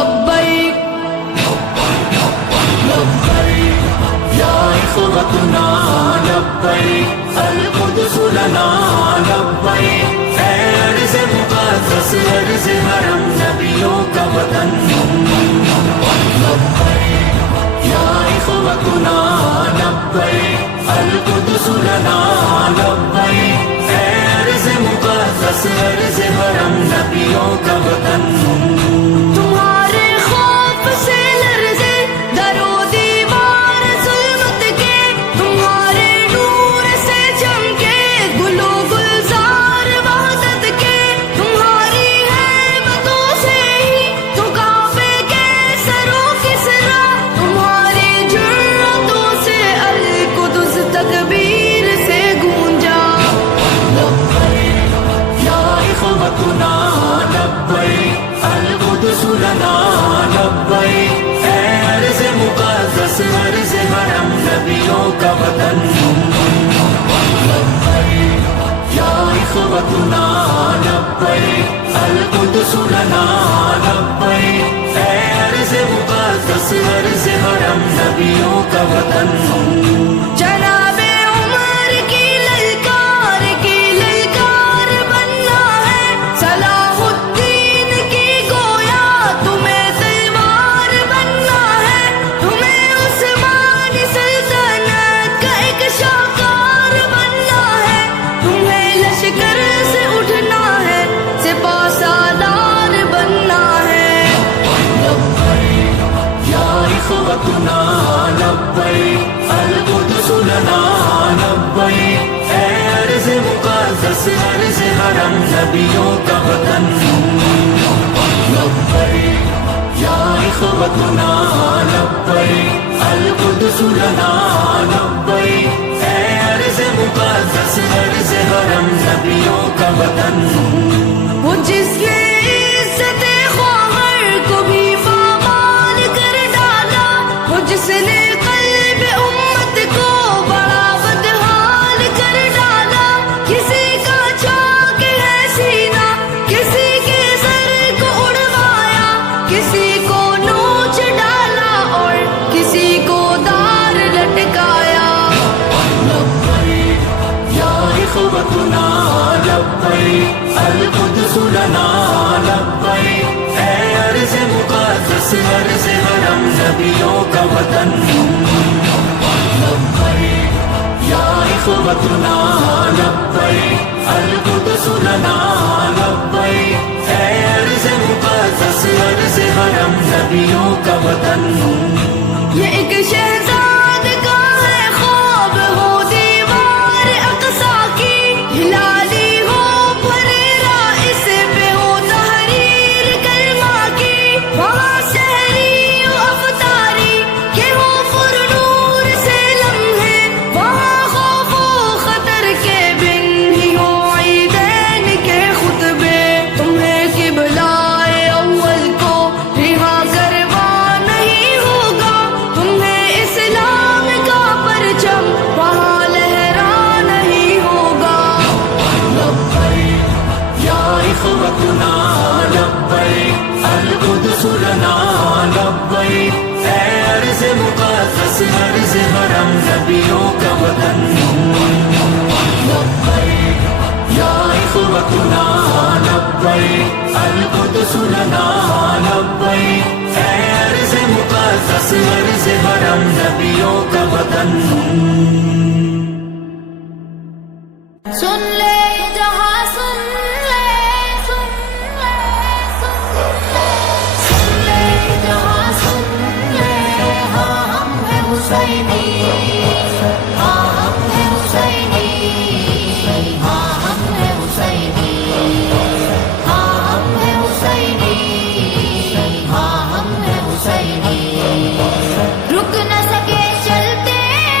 لبیک لبیک یا اخوتنا لبیک القدس لنا لبیک اے ارض مقدس ارض حرم نبیوں کا وطن لبیک یا اخوتنا لبیک القدس لنا لبیک اے ارض مقدس ارض حرم نبیوں کا وطن تمہارے خوف سے لرزے در و دیوار ظلمت کے تمہارے نور سے چمکے گل و گلزار وحدت کے تمہاری ہیبتوں سے ہی تو کعبے کے سروں کسرا تمہاری جرأتوں سے القدس تکبیر سے گونجا لبیک یا اخوتنا لبیک القدس لنا لبیک اے ارض مقدس ارض حرم نبیوں کا وطن لبیک یا اخوتنا لبیک القدس لنا لبیک اے ارض مقدس ارض حرم نبیوں کا وطن جناب عمر کی للکار بننا ہے صلاح الدین کی گویا تمہیں تلوار بننا ہے تمہیں عثمانی سلطنت کا ایک شاہکار بننا ہے تمہیں لشکر سے اٹھنا ہے سپاہ سالار بننا ہے لبیک یا اخوتنا لبیک القدس لنا لبیک اے ارض مقدس ارض حرم نبیوں کا وطن لبیک یا اخوتنا لبیک القدس لنا لبیک اے ارض مقدس ارض حرم نبیوں کا وطن وہ جس نے عزت خواہر کو بھی پامال کر ڈالا وہ جس نے قلب امت کو بڑا بدحال کر ڈالا کسی کا چاک ہے سینہ کسی کے سر کو اڑوایا کسی کو نوچ ڈالا اور کسی کو دار لٹکایا لبیک یا اخوتنا لبیک القدس لنا لبیک اے ارض مقدس ارض حرم نبیوں کا وطن لبیک یا اخوتنا لبیک القدس لنا لبیک اے ارض مقدس ارض حرم نبیوں کا وطن یہ ایک شہزاد کا ہے خواب ہو دیوار اقصی کی ہلالی ہو پریرا اس پہ ہو تحریر کلمہ کی وہاں شہری و افطاری کہ ہو پر نور سے لمحے وہاں خوف و خطر کے بن ہی ہو عیدین کے خطبے تمہیں قبلہ اول کو رہا کروا نہیں ہوگا تمہیں اسلام کا پرچم وہاں لہرا نہیں ہوگا لبیک یا اخوتنا لبیک القدس لنا لبیک اے ارض مقدس ارض حرم نبیوں کا وطن لبیک یا اخوتنا لبیک القدس لنا لبیک اے ارض مقدس ارض حرم نبیوں کا وطن سن لے جہاں سن لے سن لے سن لے جہاں سن لے ہاں ہم ہیں حسینی ہاں ہم ہیں حسینی ہاں ہم ہیں حسینی ہاں ہم ہیں حسینی ہاں ہم ہیں حسینی رک نہ سکے چلتے ہیں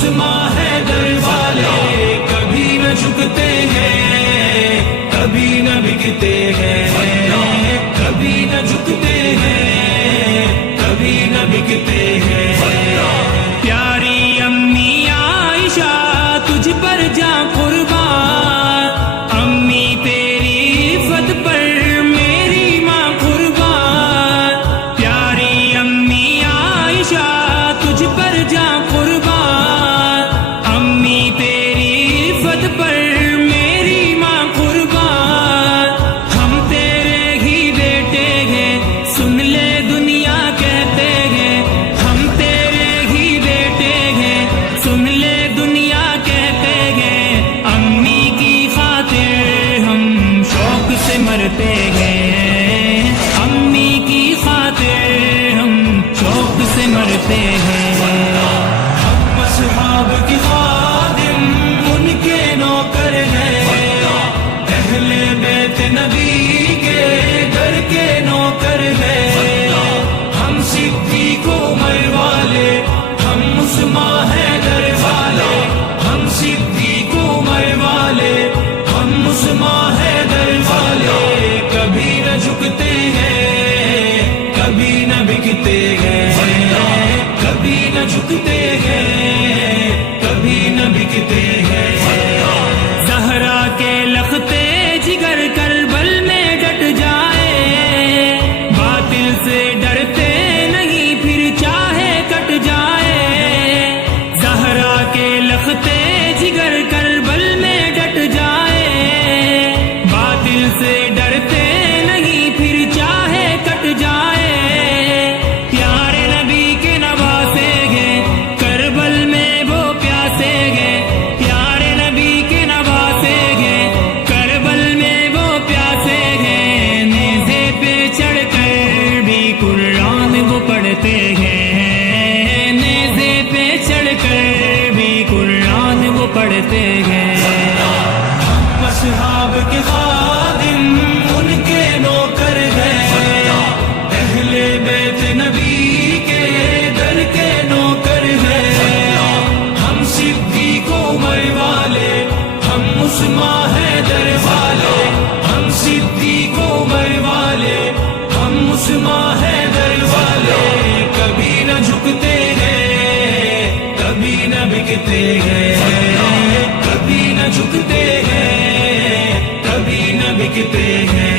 عثمان حیدر والے کبھی نہ جھکتے ہیں، کبھی نہ بکتے ہیں، کبھی نہ جھکتے ہیں، کبھی نہ بکتے ہیں۔ پیاری امی عائشہ تجھ پر جا قربان، امی تیری عفت پر میری ماں قربان، پیاری امی عائشہ تجھ پر جا قربان، امی تیری عفت پر میری ماں قربان، ہم تیرے ہی بیٹے ہیں سن لے دنیا کہتے ہیں، ہم تیرے ہی بیٹے ہیں سن لے دنیا کہتے ہیں، امی کی خاطر ہم شوق سے مرتے ہیں، امی کی خاطر ہم شوق سے مرتے ہیں۔ ہم اصحاب کی خادم ان کے نوکر ہیں، اہل بیت نبی کے گھر کے نوکر ہیں، ہم صدیق عمر والے، ہم عثمان حیدر والے، ہم صدیق عمر والے، ہم عثمان حیدر والے، کبھی نہ جھکتے ہیں، کبھی نہ بکتے ہیں، کبھی نہ جھکتے ہیں، کبھی نہ بکتے ہیں۔ زہرا کے لختے جگر کربل میں ڈٹ جائے، باطل سے ڈرتے نہیں پھر چاہے کٹ جائے، زہرا کے لختے جگر کربل میں ڈٹ جائے، باطل سے ڈرتے نہیں پھر چاہے کٹ جائے، پیارے نبی کے نواسے گے کربل میں وہ پیاسے گے، پیارے نبی کے نواسے گے کربل میں وہ پیاسے گے، نیزے پہ چڑھ کر بھی قرآن وہ پڑھتے ہیں، نیزے پہ چڑھ کر بھی قرآن وہ پڑھتے ہیں۔ ہم اصحاب کے خادم ان کے نوکر ہیں، اہل بیت نبی کے در کے نوکر ہیں، ہم صدیق عمر والے، ہم عثمان حیدر والے، ہم صدیق عمر والے، ہم عثمان حیدر والے، کبھی نہ جھکتے ہیں، کبھی نہ بکتے ہیں، کبھی نہ جھکتے ہیں، کبھی نہ بکتے ہیں۔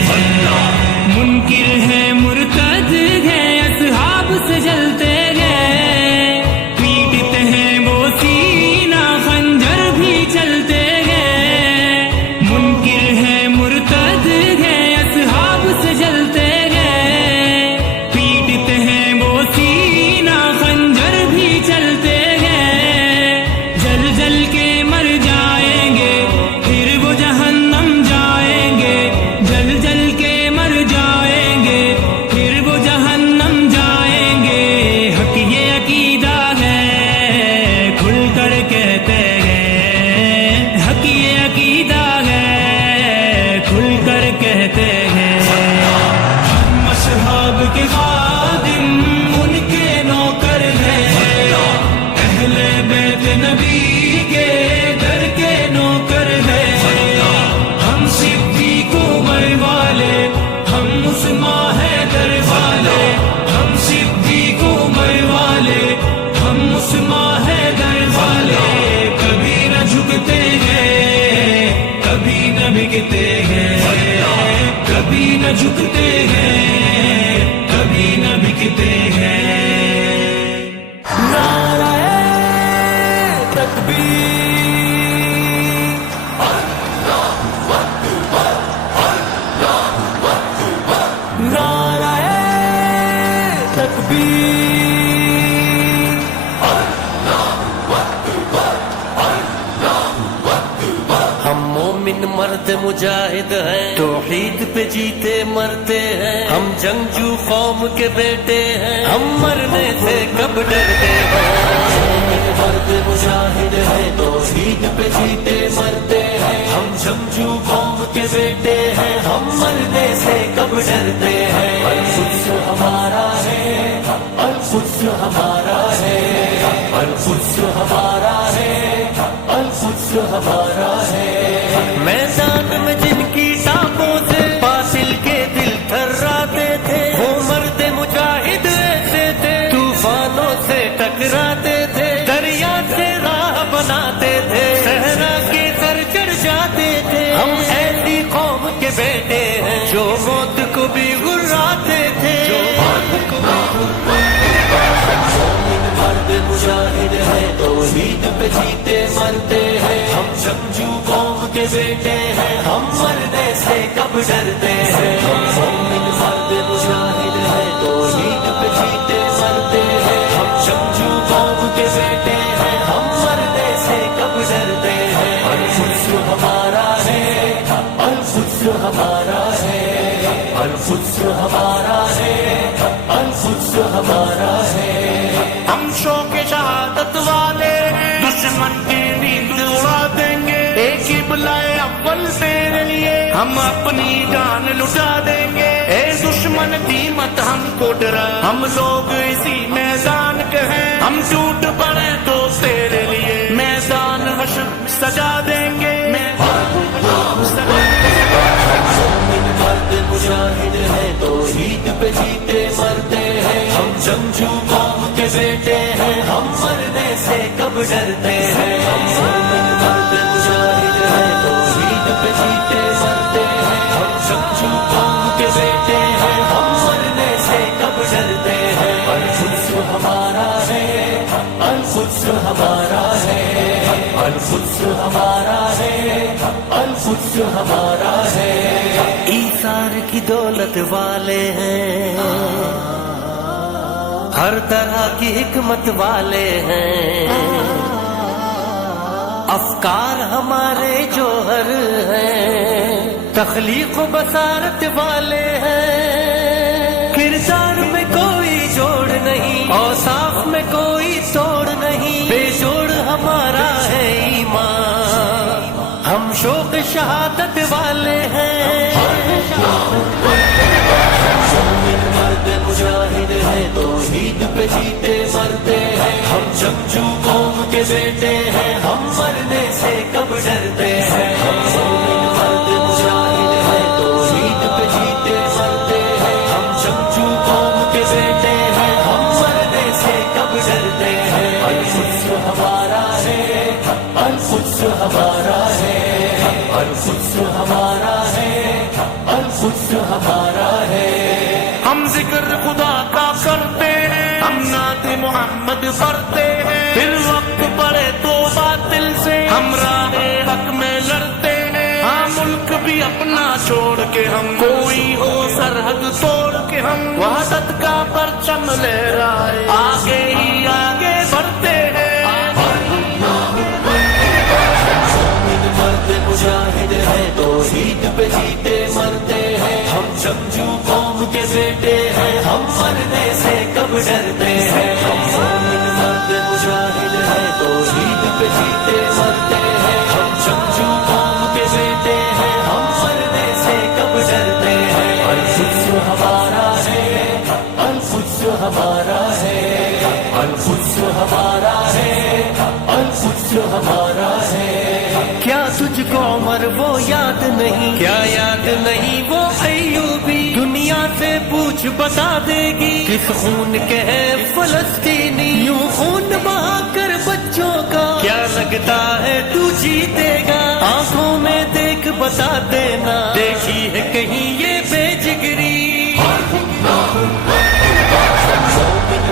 منکر ہے مرتد ہے اصحاب سے جلتے ہیں، پیٹتے ہیں وہ سینہ خنجر بھی چلتے ہیں، منکر ہے مرتد ہے اصحاب سے جلتے ہیں، پیٹتے ہیں وہ سینہ خنجر بھی چلتے ہیں، جل جل کے مر جائیں گے پھر وہ جہنم جائیں گے، جل جل کے مر جائیں گے پھر وہ جہنم جائیں گے، حق یہ عقیدہ ہے کھل کر کہتے ہیں، حق یہ عقیدہ ہے کھل کر کہتے ہیں۔ ہم اصحاب کے خادم ان کے نوکر ہیں، اہل بیت نبی کے در کے نوکر ہیں، ہم صدیق عمر والے، ہم عثمان حیدر والے، ہم صدیق عمر والے، ہم عثمان حیدر والے، کبھی نہ جھکتے ہیں، کبھی نہ بکتے ہیں، کبھی نہ جھکتے ہیں، کبھی نہ بکتے ہیں۔ نعرہ تکبیر، نعرہ تکبیر، ہم مومن مرد مجاہد ہیں، توحید پہ جیتے مرتے ہیں، ہم جنگجو قوم کے بیٹے ہیں، ہم مرنے سے کب ڈرتے ہیں، مرد مجاہد ہیں، توحید پہ جیتے مرتے ہیں، ہم جنگجو قوم کے بیٹے ہیں، ہم مرنے سے کب ڈرتے ہیں، القدس ہمارا ہے، القدس ہمارا ہے، القدس ہمارا ہے، القدس ہمارا ہے، میدان میں جن کی ٹانپوں سے باطل کے دل تھراتے تھے، وہ مرد مجاہد ایسے تھے، طوفانوں سے ٹکراتے تھے، دریا سے راہ بناتے تھے، صحرا کے سر چڑھ جاتے تھے۔ ہم ایسی قوم کے بیٹے ہیں جو موت کو بھی گراتے تھے، جو موت کو بھی مرد مجاہد ہے، توحید پہ جیتے مرتے ہیں، ہم جنگجو قوم کے بیٹے ہیں، ہم مرنے سے کب ڈرتے ہیں۔ ہم مومن مرد مجاہد ہے، توحید پہ جیتے مرتے ہیں، ہم جنگجو قوم کے بیٹے ہیں، ہم مرنے سے کب ڈرتے ہیں۔ القدس ہمارا ہے، القدس ہمارا ہے، القدس ہمارا ہے، القدس ہمارا ہے۔ ہم شوق شہادت والے ہیں، دشمن کی نیند اڑا دیں گے، ایک ہی بلائے اول تیرے لیے ہم اپنی جان لٹا دیں گے۔ اے دشمن کی مت ہم کو ڈرا، ہم لوگ اسی میدان کے ہیں، ہم ٹوٹ پڑے تو تیرے لیے میدان حشر سجا دیں گے۔ مرد مجاہد ہے، توحید پہ جیتے مرتے ہیں، ہم جنگجو قوم کے بیٹے ہیں، ہم مرنے سے کب ڈرتے ہیں۔ ہم مومن مرد مجاہد ہے، توحید پہ جیتے مرتے ہیں، ہم جنگجو قوم کے بیٹے ہیں، ہم مرنے سے کب ڈرتے ہیں۔ القدس ہمارا ہے، القدس ہمارا ہے، القدس ہمارا ہے، القدس ہمارا ہے۔ ایثار کی دولت والے ہیں، ہر طرح کی حکمت والے ہیں، افکار ہمارے جوہر ہیں، تخلیق و بصارت والے ہیں، کردار میں کوئی جوڑ نہیں، اوصاف میں کوئی توڑ نہیں، بے جوڑ ہمارا ہے ایمان، ہم شوق شہادت والے ہیں۔ مرد مجاہد ہے، توحید پہ جیتے مرتے ہیں، ہم جنگجو قوم کے بیٹے ہیں، ہم مرنے سے کب ڈرتے ہیں۔ ہم مومن مرد مجاہد ہے، توحید پہ جیتے مرتے ہیں، ہم جنگجو قوم کے بیٹے ہیں، ہم مرنے سے کب ڈرتے ہیں۔ القدس ہمارا ہے، القدس ہمارا ہے، القدس ہمارا ہے، القدس ہمارا ہے۔ ہم ذکر خدا کا کرتے ہیں، ہم نعت محمد پڑھتے ہیں، پھر وقت پڑے تو باطل سے ہم راہ حق میں لڑتے ہیں۔ ہاں ملک بھی اپنا چھوڑ کے ہم، کوئی ہو سرحد توڑ کے ہم، وحدت کا پرچم لہرائے آگے ہی آگے بڑھتے ہیں۔ مرد مجاہد ہے، توحید پہ جیتے مرتے ہیں، ہم جنگجو قوم کے بیٹے ہیں، ہم مرنے سے کب ڈرتے ہیں۔ ہم مومن مرد مجاہد ہے، توحید پہ جیتے مرتے ہیں، ہم جنگجو قوم کے بیٹے ہیں، ہم مرنے سے کب ڈرتے ہیں۔ القدس ہمارا ہے، القدس ہمارا ہے، القدس ہمارا ہے، القدس ہمارا ہے۔ کیا تجھ کو عمر وہ یاد نہیں، کیا یاد نہیں وہ ایوبی، دنیا سے پوچھ بتا دے گی کس خون کے ہے فلسطینی، یوں خون بہا کر بچوں کا کیا لگتا ہے تو جیتے گا، آنکھوں میں دیکھ بتا دینا دیکھی ہے کہیں یہ بے جگری۔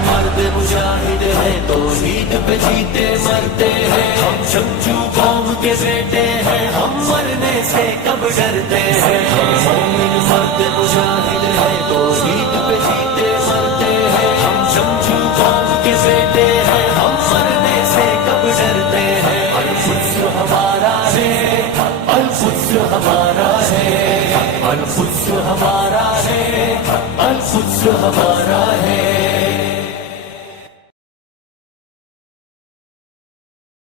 مرد مجاہد ہے، توحید پہ جیتے مرتے ہیں، ہم جنگجو قوم کے بیٹے ہیں، ہم مرنے سے کب ڈرتے ہیں۔ ہم مومن مرد مجاہد ہے، توحید پہ جیتے مرتے ہیں، ہم جنگجو قوم کے بیٹے ہیں، ہم مرنے سے کب ڈرتے ہیں۔ القدس ہمارا ہے، القدس ہمارا ہے، القدس ہمارا ہے، القدس ہمارا ہے۔